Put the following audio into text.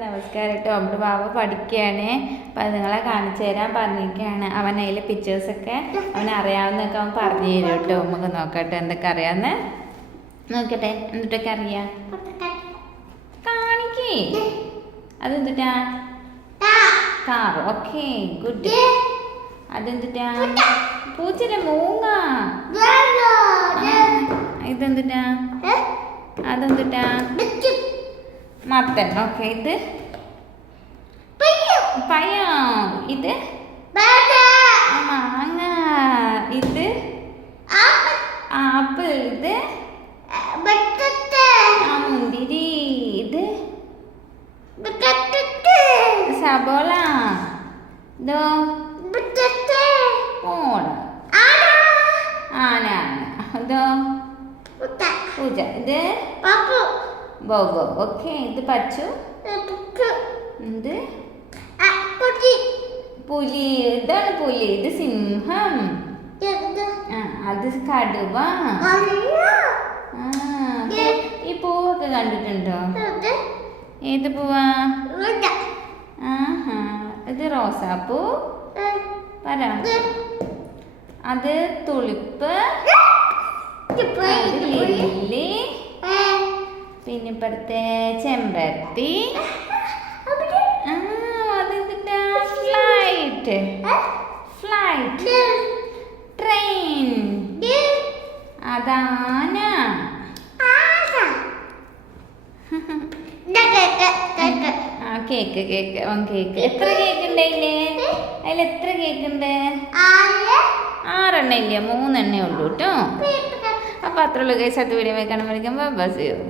നമസ്കാരം കേട്ടോ. നമ്മുടെ ബാബ പഠിക്കുകയാണ്. അപ്പം അത് നിങ്ങളെ കാണിച്ചു തരാൻ പറഞ്ഞിരിക്കുകയാണ്. അവൻ അതിലെ പിക്ചേഴ്സൊക്കെ അവനറിയാവുന്നതൊക്കെ അവൻ പറഞ്ഞു തരും കേട്ടോ. നമുക്ക് നോക്കട്ടെ എന്തൊക്കെ അറിയാമെന്ന് നോക്കട്ടെ. എന്തിട്ടൊക്കെ അറിയാം കാണിക്കേ. അതെന്തിട്ടാ? കാർ. Okay, good. അതെന്തിട്ടാ? പൂച്ചയുടെ മൂങ്ങ. ഇതെന്തിട്ടാ? അതെന്തിട്ടാ? മത്തൻ. ഓക്കെ, ഇത് പഴം. ഇത് മാങ്ങ. ഇത് ആപ്പിൾ. ഇത് മുന്തിരി. ഇത് സബോള. ഇതോ ഓട. ആന. ഇതോ പൂജ. ഇത് ബോബോ. ഓക്കെ, ഇത് പച്ചു. ഇത് പുലി. ഇതാണ് പുലി. ഇത് സിംഹം. അത് കടുവ. ഈ പൂവൊക്കെ കണ്ടിട്ടുണ്ടോ? ഏത് പൂവാ? ആഹാ, ഇത് റോസാപ്പൂ. പറ. അത് തുളിപ്പ്. ലില്ലി. പിന്നെ ഇപ്പഴത്തെ ചെമ്പരത്തി. അതെന്തിട്ടാ? ഫ്ലൈറ്റ്. ഫ്ലൈറ്റ്. ട്രെയിൻ. അതാന. കേക്ക്. കേക്ക്. കേക്ക്. എത്ര കേക്ക് ഉണ്ട് അതില്? എത്ര കേക്ക് ഉണ്ട്? 6 ഇല്ല, 3 ഉള്ളൂ കേട്ടോ. അപ്പൊ അത്രയുള്ളൂ ഗൈസ്. അടുത്ത വീഡിയോ കാണുമ്പോഴേക്കും ബസ് ചെയ്യും.